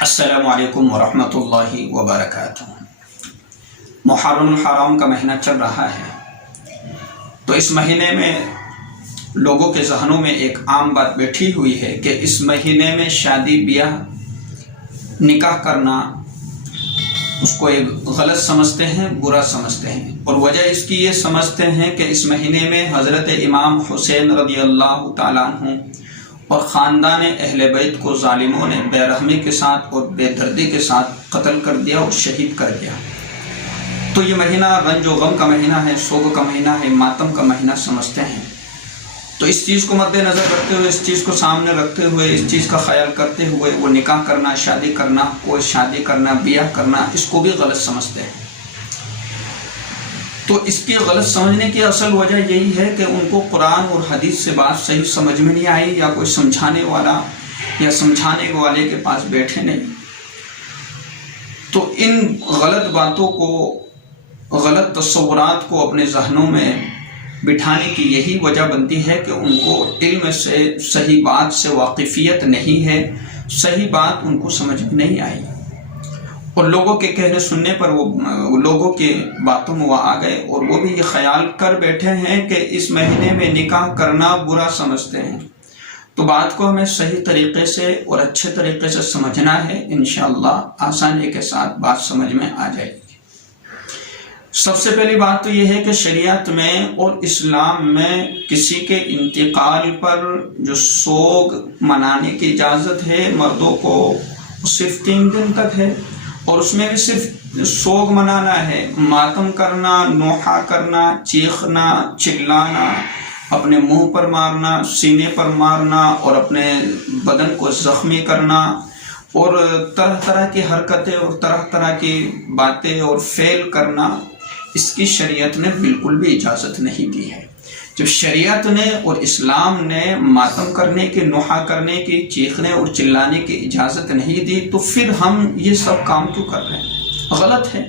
السلام علیکم ورحمۃ اللہ وبرکاتہ۔ محرم الحرام کا مہینہ چل رہا ہے، تو اس مہینے میں لوگوں کے ذہنوں میں ایک عام بات بیٹھی ہوئی ہے کہ اس مہینے میں شادی بیاہ نکاح کرنا اس کو ایک غلط سمجھتے ہیں، برا سمجھتے ہیں، اور وجہ اس کی یہ سمجھتے ہیں کہ اس مہینے میں حضرت امام حسین رضی اللہ تعالیٰ عنہ اور خاندان اہل بیت کو ظالموں نے بے رحمی کے ساتھ اور بے دردی کے ساتھ قتل کر دیا اور شہید کر دیا۔ تو یہ مہینہ رنج و غم کا مہینہ ہے، سوگ کا مہینہ ہے، ماتم کا مہینہ سمجھتے ہیں۔ تو اس چیز کو مد نظر رکھتے ہوئے، اس چیز کو سامنے رکھتے ہوئے، اس چیز کا خیال کرتے ہوئے وہ نکاح کرنا، شادی کرنا، کوئی شادی کرنا، بیاہ کرنا، اس کو بھی غلط سمجھتے ہیں۔ تو اس کی غلط سمجھنے کی اصل وجہ یہی ہے کہ ان کو قرآن اور حدیث سے بات صحیح سمجھ میں نہیں آئی، یا کوئی سمجھانے والا یا سمجھانے والے کے پاس بیٹھے نہیں۔ تو ان غلط باتوں کو، غلط تصورات کو اپنے ذہنوں میں بٹھانے کی یہی وجہ بنتی ہے کہ ان کو علم سے، صحیح بات سے واقفیت نہیں ہے، صحیح بات ان کو سمجھ میں نہیں آئی، اور لوگوں کے کہنے سننے پر وہ لوگوں کے باتوں میں وہ آ گئے، اور وہ بھی یہ خیال کر بیٹھے ہیں کہ اس مہینے میں نکاح کرنا برا سمجھتے ہیں۔ تو بات کو ہمیں صحیح طریقے سے اور اچھے طریقے سے سمجھنا ہے، انشاءاللہ آسانی کے ساتھ بات سمجھ میں آ جائے گی۔ سب سے پہلی بات تو یہ ہے کہ شریعت میں اور اسلام میں کسی کے انتقال پر جو سوگ منانے کی اجازت ہے مردوں کو، صرف 3 دن تک ہے، اور اس میں بھی صرف سوگ منانا ہے، ماتم کرنا، نوحہ کرنا، چیخنا، چلانا، اپنے منہ پر مارنا، سینے پر مارنا، اور اپنے بدن کو زخمی کرنا، اور طرح طرح کی حرکتیں اور طرح طرح کی باتیں اور فعل کرنا، اس کی شریعت نے بالکل بھی اجازت نہیں دی ہے۔ جب شریعت نے اور اسلام نے ماتم کرنے کی، نوحہ کرنے کی، چیخنے اور چلانے کی اجازت نہیں دی، تو پھر ہم یہ سب کام کیوں کر رہے ہیں؟ غلط ہے۔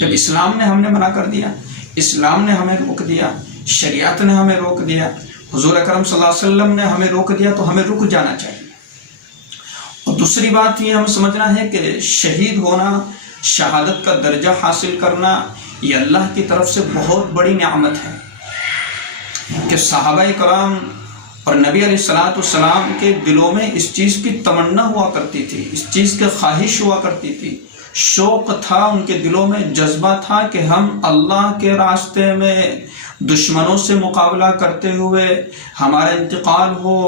جب اسلام نے ہم نے منع کر دیا، اسلام نے ہمیں روک دیا، شریعت نے ہمیں روک دیا، حضور اکرم صلی اللہ علیہ وسلم نے ہمیں روک دیا، تو ہمیں رک جانا چاہیے۔ اور دوسری بات یہ ہمیں سمجھنا ہے کہ شہید ہونا، شہادت کا درجہ حاصل کرنا، یہ اللہ کی طرف سے بہت بڑی نعمت ہے کہ صحابہ کرام اور نبی علیہ السلام کے دلوں میں اس چیز کی تمنا ہوا کرتی تھی، اس چیز کی خواہش ہوا کرتی تھی، شوق تھا ان کے دلوں میں، جذبہ تھا کہ ہم اللہ کے راستے میں دشمنوں سے مقابلہ کرتے ہوئے ہمارا انتقال ہو،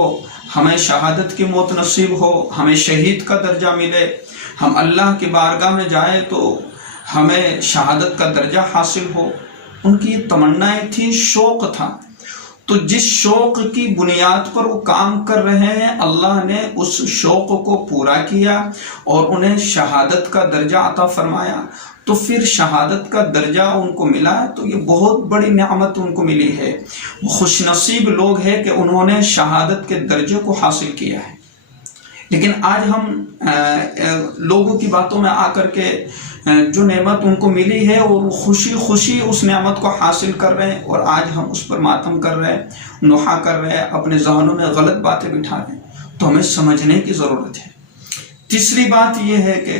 ہمیں شہادت کی موت نصیب ہو، ہمیں شہید کا درجہ ملے، ہم اللہ کی بارگاہ میں جائیں تو ہمیں شہادت کا درجہ حاصل ہو۔ ان کی یہ تمنائیں تھی، شوق تھا۔ تو جس شوق کی بنیاد پر وہ کام کر رہے ہیں، اللہ نے اس شوق کو پورا کیا اور انہیں شہادت کا درجہ عطا فرمایا۔ تو پھر شہادت کا درجہ ان کو ملا، تو یہ بہت بڑی نعمت ان کو ملی ہے۔ خوش نصیب لوگ ہیں کہ انہوں نے شہادت کے درجے کو حاصل کیا ہے۔ لیکن آج ہم لوگوں کی باتوں میں آ کر کے جو نعمت ان کو ملی ہے، اور خوشی خوشی اس نعمت کو حاصل کر رہے ہیں، اور آج ہم اس پر ماتم کر رہے ہیں، نوحہ کر رہے ہیں، اپنے ذہنوں میں غلط باتیں بٹھا رہے ہیں، تو ہمیں سمجھنے کی ضرورت ہے۔ تیسری بات یہ ہے کہ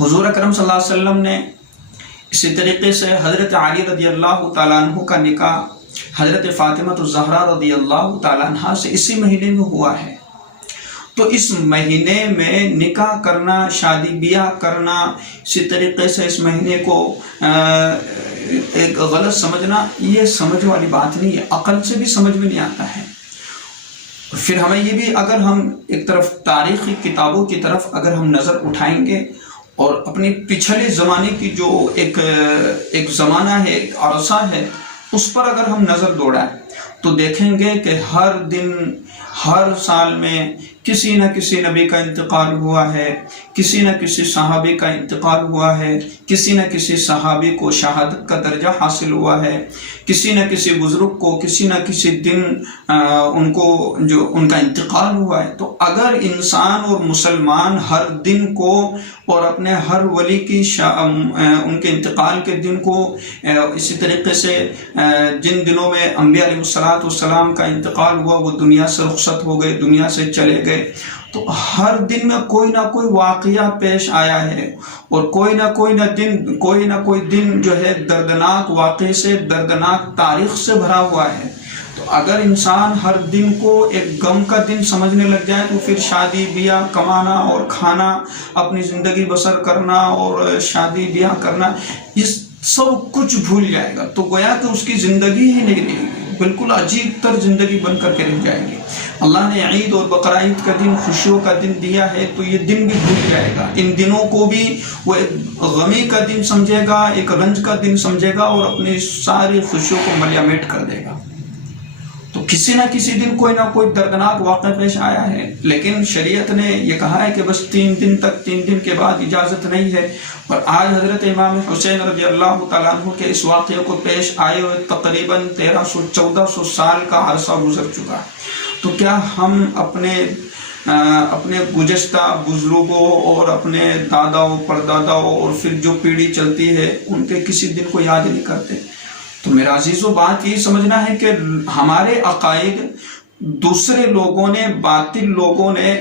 حضور اکرم صلی اللہ علیہ وسلم نے اسی طریقے سے حضرت علی رضی اللہ تعالیٰ عنہ کا نکاح حضرت فاطمہ الزہرا رضی اللہ تعالیٰ عنہ سے اسی مہینے میں ہوا ہے۔ تو اس مہینے میں نکاح کرنا، شادی بیاہ کرنا، اسی طریقے سے اس مہینے کو ایک غلط سمجھنا، یہ سمجھ والی بات نہیں ہے، عقل سے بھی سمجھ میں نہیں آتا ہے۔ پھر ہمیں یہ بھی، اگر ہم ایک طرف تاریخی کتابوں کی طرف اگر ہم نظر اٹھائیں گے، اور اپنی پچھلے زمانے کی جو ایک زمانہ ہے، ایک عرصہ ہے، اس پر اگر ہم نظر دوڑائیں تو دیکھیں گے کہ ہر دن، ہر سال میں کسی نہ کسی نبی کا انتقال ہوا ہے، کسی نہ کسی صحابی کا انتقال ہوا ہے، کسی نہ کسی صحابی کو شہادت کا درجہ حاصل ہوا ہے، کسی نہ کسی بزرگ کو کسی نہ کسی دن ان کا انتقال ہوا ہے۔ تو اگر انسان اور مسلمان ہر دن کو اور اپنے ہر ولی کی ان کے انتقال کے دن کو، اسی طریقے سے جن دنوں میں انبیاء علیہ السلام کا انتقال ہوا، وہ دنیا سے رخصت ہو گئے، دنیا سے چلے گئے، تو ہر دن میں کوئی نہ کوئی واقعہ پیش آیا ہے، اور کوئی نہ کوئی دن جو ہے دردناک واقعے سے، دردناک تاریخ سے بھرا ہوا ہے۔ تو اگر انسان ہر دن کو ایک غم کا دن سمجھنے لگ جائے تو پھر شادی بیاہ، کمانا اور کھانا، اپنی زندگی بسر کرنا اور شادی بیاہ کرنا، اس سب کچھ بھول جائے گا۔ تو گویا کہ اس کی زندگی ہی نہیں رہے گی، بالکل عجیب تر زندگی بن کر کے رہ جائے گی۔ اللہ نے عید اور بقر عید کا دن، خوشیوں کا دن دیا ہے، تو یہ دن بھی بھول جائے گا۔ ان دنوں کو بھی وہ ایک غمی کا دن سمجھے گا، ایک رنج کا دن سمجھے گا، اور اپنی ساری خوشیوں کو ملیامٹ کر دے گا۔ تو کسی نہ کسی دن کوئی نہ کوئی دردناک واقعہ پیش آیا ہے، لیکن شریعت نے یہ کہا ہے کہ بس 3 دن تک، 3 دن کے بعد اجازت نہیں ہے۔ اور آج حضرت امام حسین رضی اللہ تعالیٰ عنہ کے اس واقعے کو پیش آئے ہوئے تقریباً 1300-1400 سال کا عرصہ گزر چکا ہے۔ تو کیا ہم اپنے گزشتہ بزرگوں اور اپنے داداؤں، پرداداؤں اور پھر جو پیڑھی چلتی ہے ان کے کسی دن کو یاد نہیں کرتے؟ تو میرا عزیزو، بات یہ سمجھنا ہے کہ ہمارے عقائد دوسرے لوگوں نے، باطل لوگوں نے،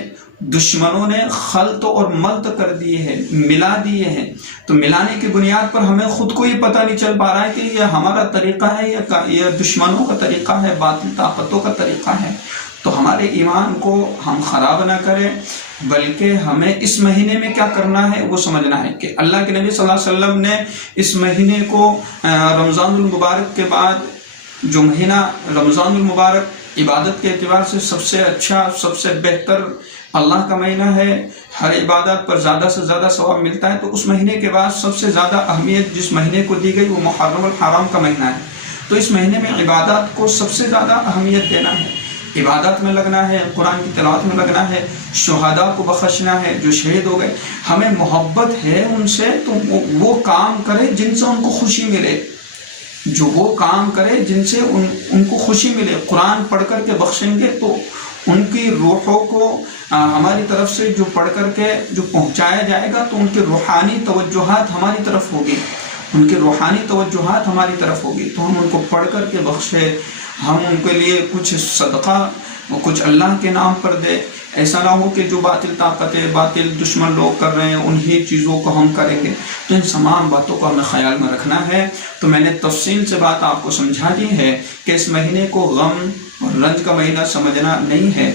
دشمنوں نے خلط اور ملط کر دیے ہیں، ملا دیے ہیں۔ تو ملانے کی بنیاد پر ہمیں خود کو یہ پتہ نہیں چل پا رہا ہے کہ یہ ہمارا طریقہ ہے یا دشمنوں کا طریقہ ہے، باطل طاقتوں کا طریقہ ہے۔ تو ہمارے ایمان کو ہم خراب نہ کریں، بلکہ ہمیں اس مہینے میں کیا کرنا ہے وہ سمجھنا ہے کہ اللہ کے نبی صلی اللہ علیہ وسلم نے اس مہینے کو رمضان المبارک کے بعد، جو مہینہ رمضان المبارک عبادت کے اعتبار سے سب سے اچھا، سب سے بہتر اللہ کا مہینہ ہے، ہر عبادت پر زیادہ سے زیادہ ثواب ملتا ہے، تو اس مہینے کے بعد سب سے زیادہ اہمیت جس مہینے کو دی گئی وہ محرم الحرام کا مہینہ ہے۔ تو اس مہینے میں عبادات کو سب سے زیادہ اہمیت دینا ہے، عبادت میں لگنا ہے، قرآن کی تلاوت میں لگنا ہے، شہداء کو بخشنا ہے جو شہید ہو گئے۔ ہمیں محبت ہے ان سے، تو وہ کام کرے جن سے ان کو خوشی ملے، جو وہ کام کرے جن سے ان کو خوشی ملے۔ قرآن پڑھ کر کے بخشیں گے تو ان کی روحوں کو ہماری طرف سے جو پڑھ کر کے جو پہنچایا جائے گا، تو ان کے روحانی توجہات ہماری طرف ہوگی، ان کے روحانی توجہات ہماری طرف ہوگی۔ تو ہم ان کو پڑھ کر کے بخشے، ہم ان کے لیے کچھ صدقہ، کچھ اللہ کے نام پر دے۔ ایسا نہ ہو کہ جو باطل طاقتیں، باطل دشمن لوگ کر رہے ہیں انہی چیزوں کو ہم کریں گے۔ تو ان تمام باتوں کو ہمیں خیال میں رکھنا ہے۔ تو میں نے تفصیل سے بات آپ کو سمجھا دی ہے کہ اس مہینے کو غم اور رنج کا مہینہ سمجھنا نہیں ہے۔